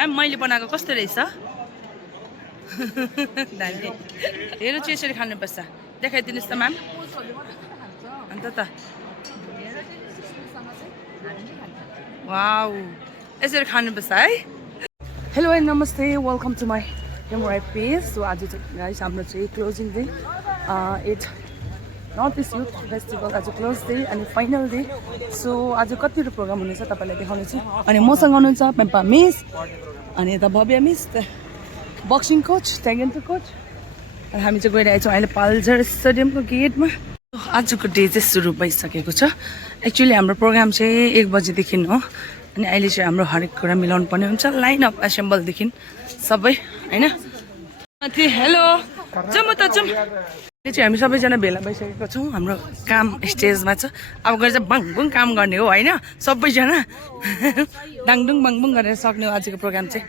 म्याम मैले बनाएको कस्तो रहेछ दामी हेर्नु चाहिँ यसरी खानुपर्छ देखाइदिनुहोस् त म्याम अन्त त वाउ यसरी खानुपर्छ है हेलो एन्ड नमस्ते welcome to my MRI page so आज चाहिँ गाइस हाम्रो चाहिँ closing day at north east youth festival आज क्लोज डे अनि फाइनल डे सो आज कतिवटा प्रोग्राम हुनेछ तपाईँलाई देखाउने छु अनि मसँग हुनुहुन्छ पेम्पा मिस अनि यता भव्य मिस बक्सिङ कोच ट्याइक्वान्डो कोच अनि हामी चाहिँ गइरहेको छौँ अहिले पाल्जर स्टेडियमको गेटमा आजको डे चाहिँ सुरु भइसकेको छ एक्चुअली हाम्रो प्रोग्राम चाहिँ 1 बजेदेखि हो अनि अहिले चाहिँ हाम्रो हरेक कुरा मिलाउनु पर्ने हुन्छ लाइन अफ एसेम्बलदेखि सबै होइन हेलो जाउँ त जाउँ यो चाहिँ हामी सबैजना भेला भइसकेको छौँ हाम्रो काम स्टेजमा छ अब गएर चाहिँ बाङबुङ काम गर्ने हो होइन सबैजना डाङडुङ बाङबुङ गरेर सक्ने हो आजको प्रोग्राम चाहिँ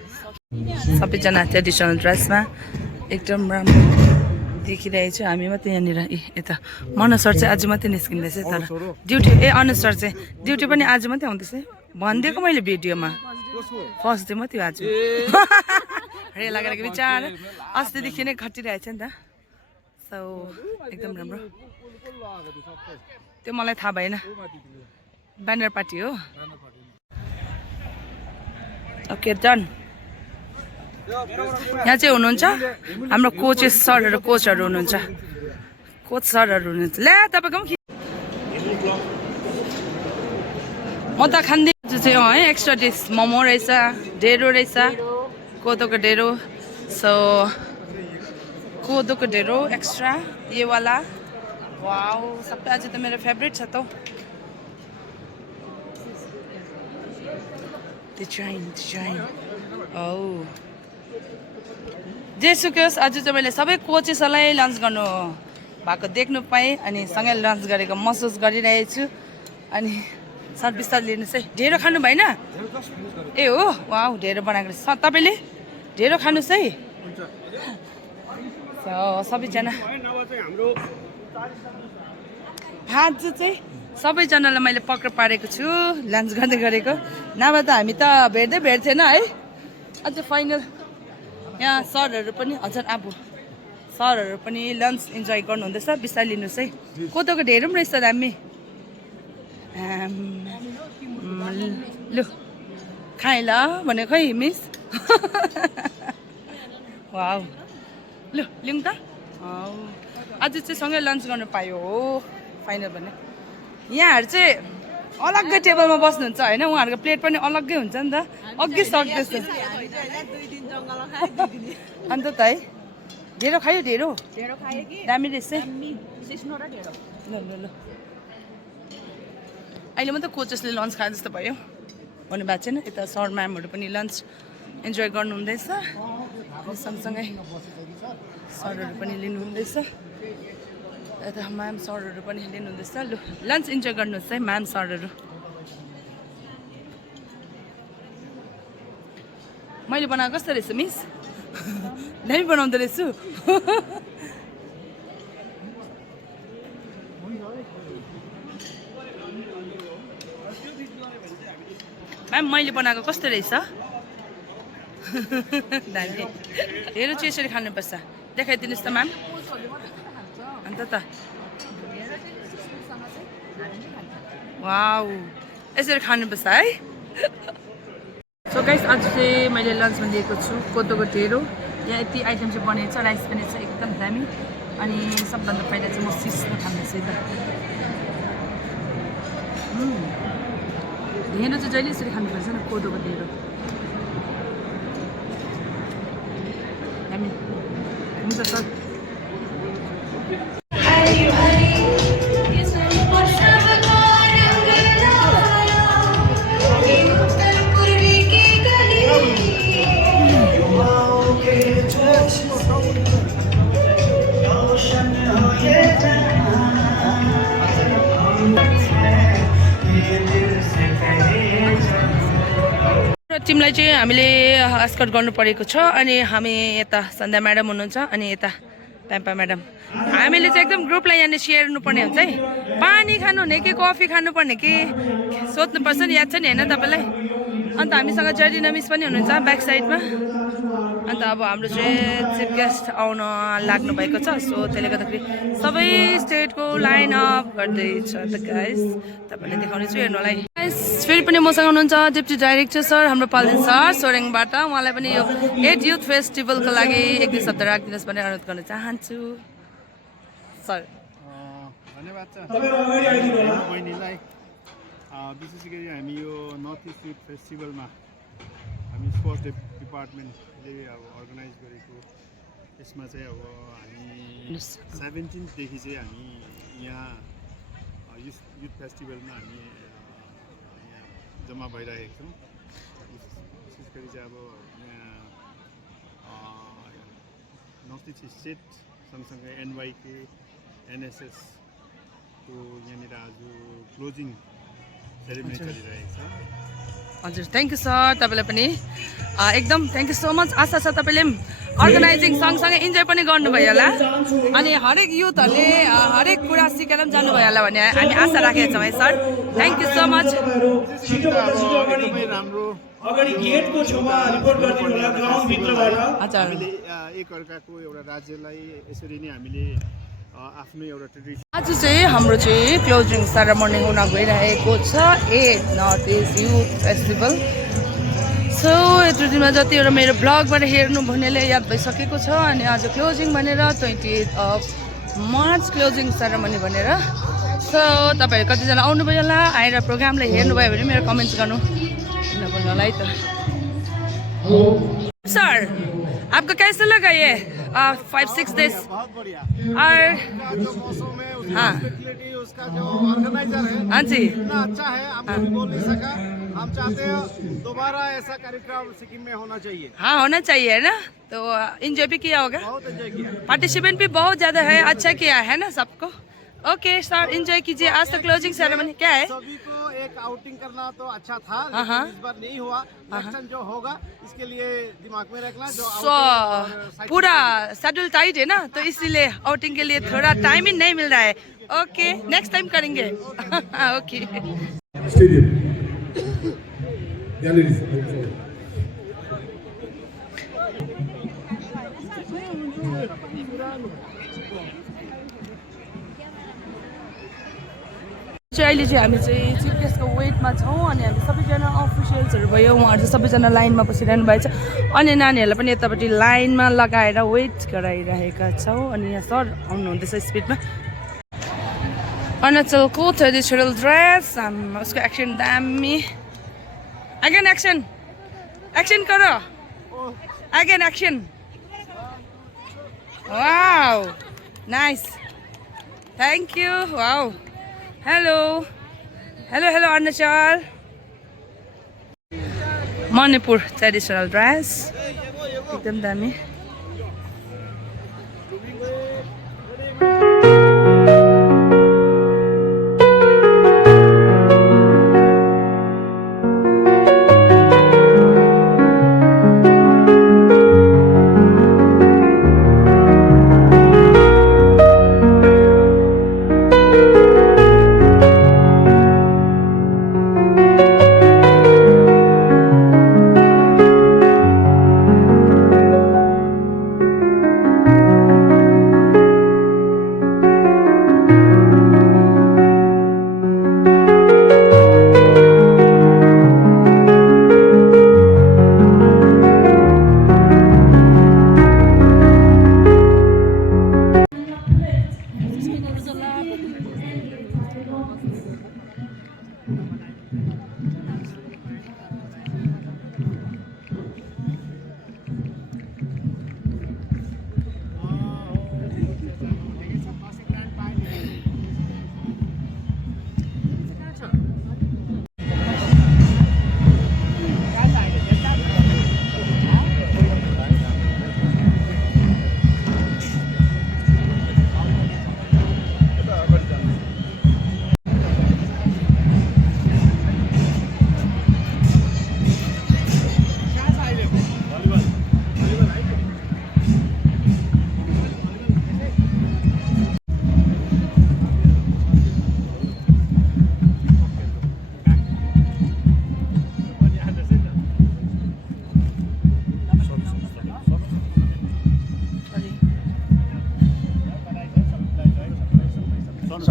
सबैजना ट्रेडिसनल ड्रेसमा एकदम राम्रो देखिरहेको छु हामी मात्रै यहाँनिर यता मनोज सर चाहिँ आज मात्रै निस्किँदैछ तर ड्युटी अनुज सर चाहिँ ड्युटी पनि आज मात्रै आउँदैछ भनिदिएको मैले भिडियोमा फर्स्ट डे मात्रै आज रेला गरेको विचार अस्तिदेखि नै खटिरहेछ नि त सो एकदम राम्रो त्यो मलाई थाहा भएन ब्यानर पार्टी हो ओके डन यहाँ चाहिँ हुनुहुन्छ हाम्रो कोचेस सरहरू कोचहरू हुनुहुन्छ कोच सरहरू हुनुहुन्छ ल्या तपाईँको पनि म त खाँदैछु चाहिँ है एक्स्ट्रा डिस मोमो रहेछ ढेँडो रहेछ कोदोको ढेँडो सो कोदोको ढेँडो एक्स्ट्रा यो वाला वाउ सबै आज त मेरो फेभरेट छ त डिजाइन औ जेसुकै होस् आज चाहिँ मैले सबै कोचेसलाई लन्च गर्नु भएको देख्नु पाएँ अनि सँगै लन्च गरेको महसुस गरिरहेको छु अनि सर बिस्तार लिनुहोस् है ढेँडो खानु भएन ए हो वाउ ढेँडो बनाएको रहेछ तपाईँले ढेँडो खानुहोस् है सबैजना आज चाहिँ सबैजनालाई मैले पक्र पारेको छु लन्च गर्दै गरेको नभए त हामी त भेट्थेन है अझ फाइनल यहाँ सरहरू पनि हजुर अब सरहरू पनि लन्च इन्जोय गर्नुहुँदैछ बिस्तारै लिनुहोस् है कोदोको ढेँडो पनि रहेछ दामी लु खाएँ ल भनेको है मिस वाउ लु लिउँ त आज चाहिँ सँगै लन्च गर्नु पायो हो फाइनल भने यहाँहरू चाहिँ अलग्गै टेबलमा बस्नुहुन्छ होइन उहाँहरूको प्लेट पनि अलग्गै हुन्छ नि त अघि सक्दैछ अन्त त है ढेँडो खायो ढेँडो दामी रहेछ ल ल ल अहिले मात्रै कोचेसले लन्च खाए जस्तो भयो भन्नुभएको छैन यता सर म्यामहरू पनि लन्च इन्जोय गर्नुहुँदैछ अनि सँगसँगै सरहरू पनि लिनुहुँदैछ यता म्याम सरहरू पनि लिनुहुँदैछ लु लन्च इन्जोय गर्नुहोस् है म्याम सरहरू मैले बनाएको कस्तो रहेछ मिस दामी बनाउँदो रहेछु म्याम मैले बनाएको कस्तो रहेछ दामी हेर्नु चाहिँ यसरी खानुपर्छ देखाइदिनुहोस् त म्याम अन्त त वाउ यसरी खानुपर्छ है सो गाइस आज चाहिँ मैले लन्चमा लिएको छु कोदोको ढेँडो यहाँ यति आइटम चाहिँ बनेको छ राइस पनि छ एकदम दामी अनि सबभन्दा पहिला चाहिँ म सिस्नो खाँदैछु है त ढेँडो चाहिँ जहिले यसरी खानुपर्छ नि कोदोको ढेँडो दामी हुन्छ सर टिमलाई चाहिँ हामीले एस्कर्ट गर्नु परेको छ अनि हामी यता सन्ध्या म्याडम हुनुहुन्छ अनि यता पेम्पा म्याडम हामीले चाहिँ एकदम ग्रुपलाई यहाँनिर सेयर गर्नुपर्ने हुन्छ है पानी खानु हुने कि कफी खानुपर्ने कि सोध्नुपर्छ नि याद छ नि होइन तपाईँलाई अन्त हामीसँग जर्डिना मिस पनि हुनुहुन्छ ब्याक साइडमा अन्त अब हाम्रो चाहिँ चिफ गेस्ट आउन लाग्नु भएको छ सो त्यसले गर्दाखेरि सबै स्टेटको लाइन अप गर्दैछ त गाइस तपाईँले देखाउने छु हेर्नुलाई गाइस फेरि पनि मसँग हुनुहुन्छ डेप्युटी डाइरेक्टर सर हाम्रो पाल्देन सर सोरेङबाट उहाँलाई पनि यो 8 युथ फेस्टिभलको लागि एक दुई शब्द राखिदिनुहोस् भनेर अनुरोध गर्न चाहन्छु सर धन्यवाद छ बहिनीलाई विशेष गरी हामी यो नर्थ इस्ट युथ फेस्टिभलमा हामी स्पोर्ट्स डिपार्टमेन्टले अब अर्गनाइज गरेको यसमा चाहिँ अब हामी 17देखि चाहिँ हामी यहाँ युथ फेस्टिभलमा हामी यहाँ जम्मा भइरहेको छौँ विशेष गरी चाहिँ अब यहाँ नर्थ इस्ट स्टेट सँगसँगै एनवाईके एनएसएसको यहाँनिर आज क्लोजिङ सेरेमनी चलिरहेको छ हजुर थ्याङ्क यू सर तपाईँलाई पनि एकदम थ्याङ्क यू सो मच आशा छ तपाईँले पनि अर्गनाइजिङ सँगसँगै इन्जोय पनि गर्नुभयो होला अनि हरेक युथहरूले हरेक कुरा सिकेर पनि जानुभयो होला भन्ने हामी आशा राखेका छौँ है sir thank you so much एकदमै राम्रो अगाडि गेटको छेउमा रिपोर्ट गरिदिनु होला ग्राउन्ड भित्रबाट हजुर हामीले एकअर्काको एउटा राज्यलाई यसरी नै हामीले आफ्नो एउटा ट्रेडिसन आज चाहिँ हाम्रो चाहिँ क्लोजिङ सेरेमनी हुन गइरहेको छ 8 नर्थ इस्ट युथ फेस्टिभल सो यत्रो दिनमा जतिवटा मेरो ब्लगबाट हेर्नु भन्नेले याद भइसकेको छ अनि आज क्लोजिङ भनेर 28 अफ मार्च क्लोजिङ सेरेमनी भनेर सो तपाईँहरू कतिजना आउनुभयो होला आएर प्रोग्रामलाई हेर्नुभयो भने मेरो कमेन्ट्स गर्नु नभन्नु होला है त सर आपको कैसे लगा ये 5-6 days बहुत बढ़िया और जो मौसम है उसका हाँ। हॉस्पिटलिटी उसका जो ऑर्गेनाइजर है हाँ जी इतना अच्छा है हम लोग बोल नहीं सका हम चाहते हैं दोबारा ऐसा कार्यक्रम सिक्किम में होना चाहिए हाँ होना चाहिए है ना तो इंजॉय भी किया होगा बहुत एंजॉय किया पार्टिसिपेंट भी बहुत ज्यादा है अच्छा किया है ना सबको ओके सर एंजॉय कीजिए आज तो क्लोजिंग सेरेमनी क्या है सभी को एक आउटिंग करना तो अच्छा था हाँ, हाँ। लेकिन इस बार नहीं हुआ नेक्स्ट टाइम जो होगा इसके लिए दिमाग में रखना जो सो outing और side पूरा शेड्यूल टाइट है ना तो इसीलिए आउटिंग के लिए थोड़ा टाइम ही नहीं मिल रहा है ओके नेक्स्ट टाइम करेंगे ओके Stadium. Galleries. अहिले चाहिँ हामी चाहिँ चिफ गेस्टको वेटमा छौँ अनि हामी सबैजना अफिसियल्सहरू भयो उहाँहरू चाहिँ सबैजना लाइनमा बसिरहनु भएको छ अनि नानीहरूलाई पनि यतापट्टि लाइनमा लगाएर वेट गराइरहेका छौँ अनि यहाँ सर आउनुहुँदैछ स्पिडमा अरुणाचलको ट्रेडिसनल ड्रेस उसको एक्सन दामी अगेन एक्सन एक्सन करो again action wow nice thank you wow hello hello hello Arunachal Manipur traditional dress एकदम दामी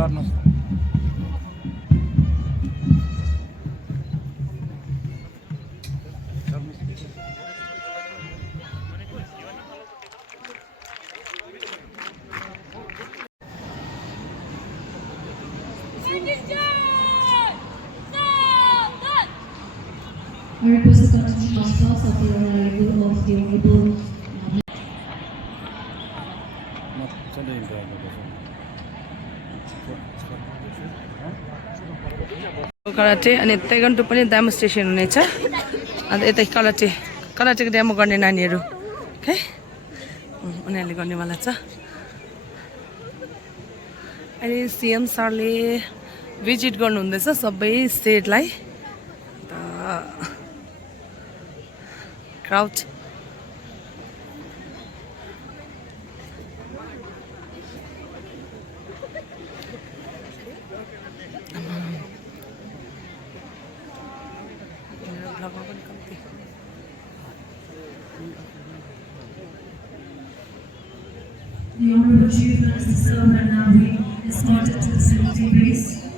I request the attention of staff of the arrival of the Honorable karate अनि ताइक्वान्डो पनि डेमोन्स्ट्रेसन हुनेछ अनि यतै कराटेको डेमो गर्ने नानीहरू ओके उनीहरूले गर्नेवाला छ अहिले सिएम सरले भिजिट गर्नुहुँदैछ सबै स्टेटलाई crowd The Honorable Chief Minister Sir and now we escorted to the safety base.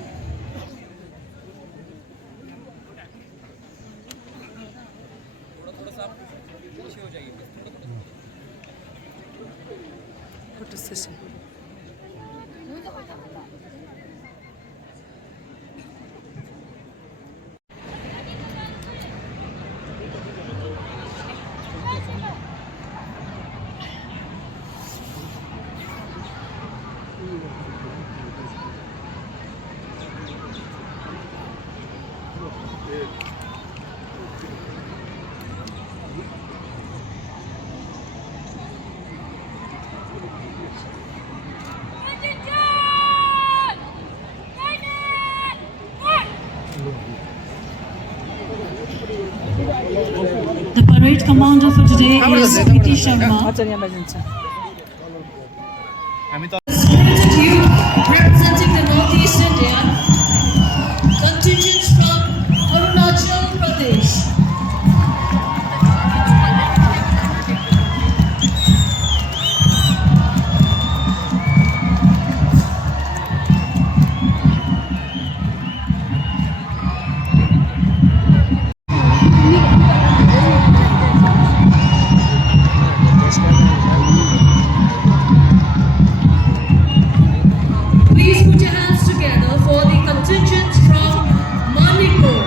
Photo session. The parade commander for today is Preeti Sharma. आचार्यमा जान्छ Spirited youth representing the Northeast India, contingents from Arunachal Pradesh. Please put your hands together for the contingent from Manipur.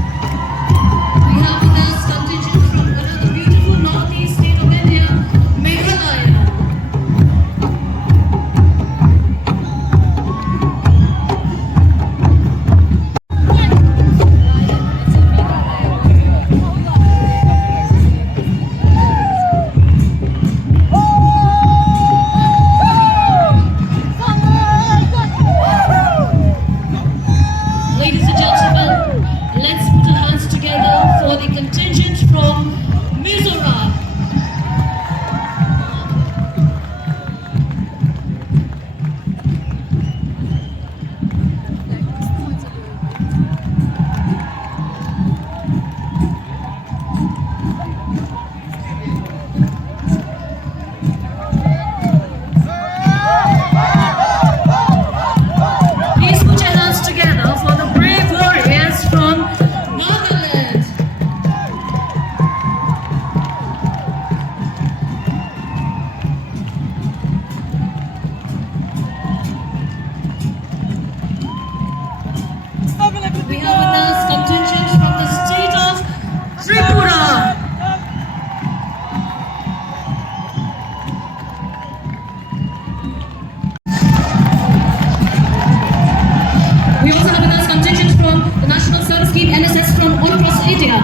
We have with us contingent from another beautiful northeast state of India, Meghalaya. Ladies and gentlemen, let's put our hands together for the contingent from Mizoram. Please put your hands together for the brave warriors from Nagaland. We have with us contingent from the state of Tripura. We also have with us contingent from the National Service Scheme NSS from all across India.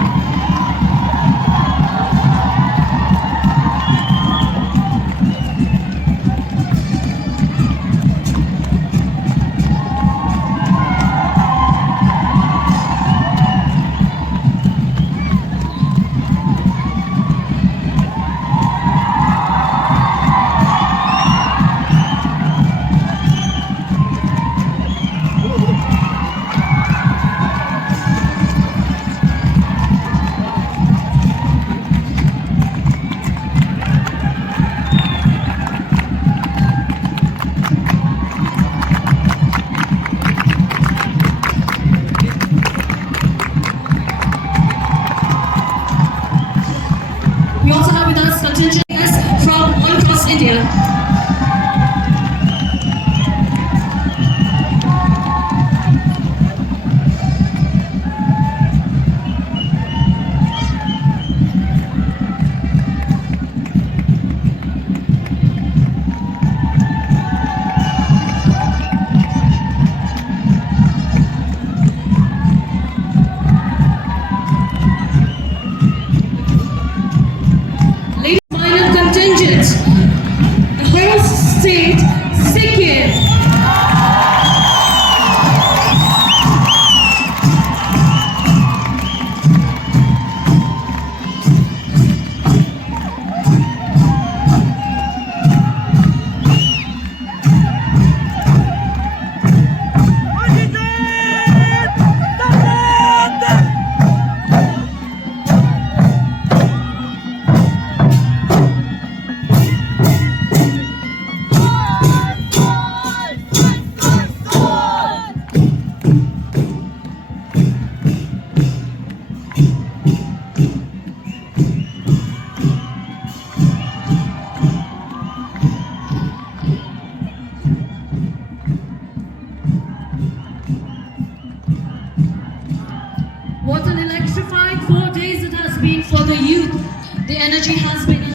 energy has been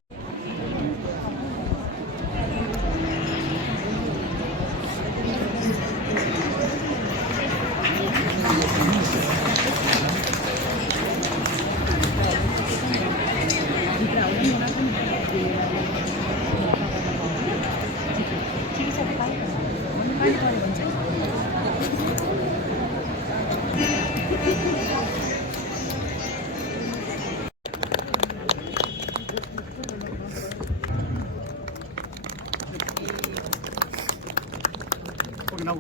Okay, now.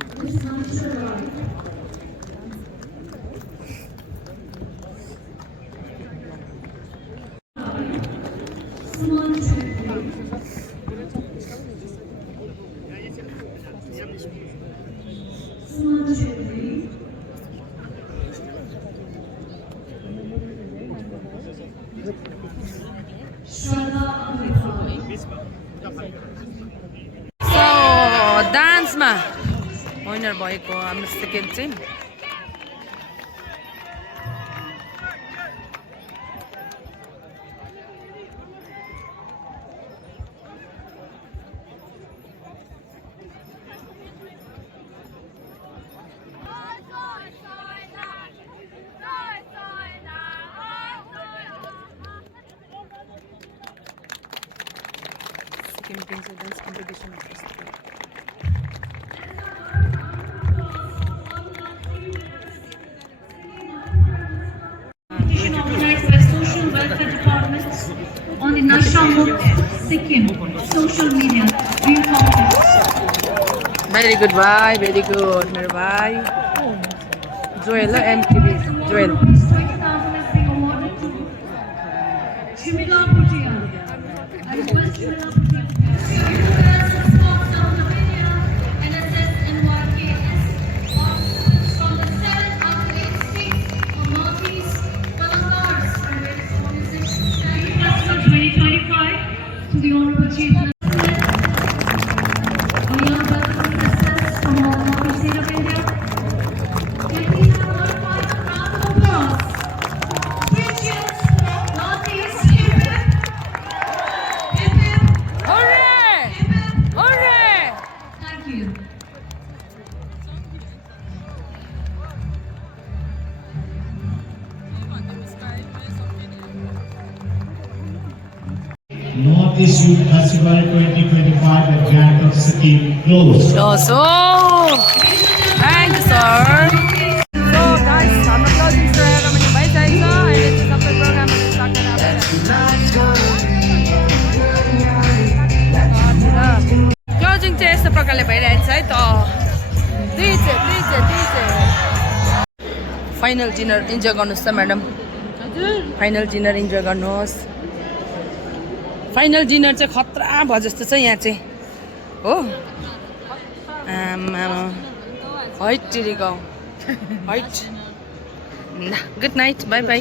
सो डान्समा विनर भएको हाम्रो second Tim second Tim चाहिँ dance competition organized by Social Welfare Department on the National Sikkim social media. Very good bye, very good मेरो भाइ Joel MTV Joel 20,000 is being awarded to Shimila Bhutia. I request Shimila Bhutia. NSS NYKS officers from the 7 up to 8 states for Maltese Kalangars from various organizations. Festival 2025 to the Honorable Chief. A young welcome princess from all Maltese state of India. Can we have one final round of applause? Three cheers for Maltese. Hip hip. Hip hip. Hooray! Hip hip. Hooray! Thank you. Northeast Youth Festival 2025 at Grand of Sikkim closed. So, thank you, sir. So, guys, हाम्रो closing ceremony भइसकेको छ अहिले चाहिँ सबै प्रोग्रामहरू सकेर क्लोजिङ चाहिँ यस्तो प्रकारले भइरहेको छ है त फाइनल डिनर इन्जोय गर्नुहोस् त म्याडम फाइनल डिनर इन्जोय गर्नुहोस् फाइनल डिनर चाहिँ खतरा भयो जस्तो छ यहाँ चाहिँ हो हाइट टिरी गाउँ height good night by by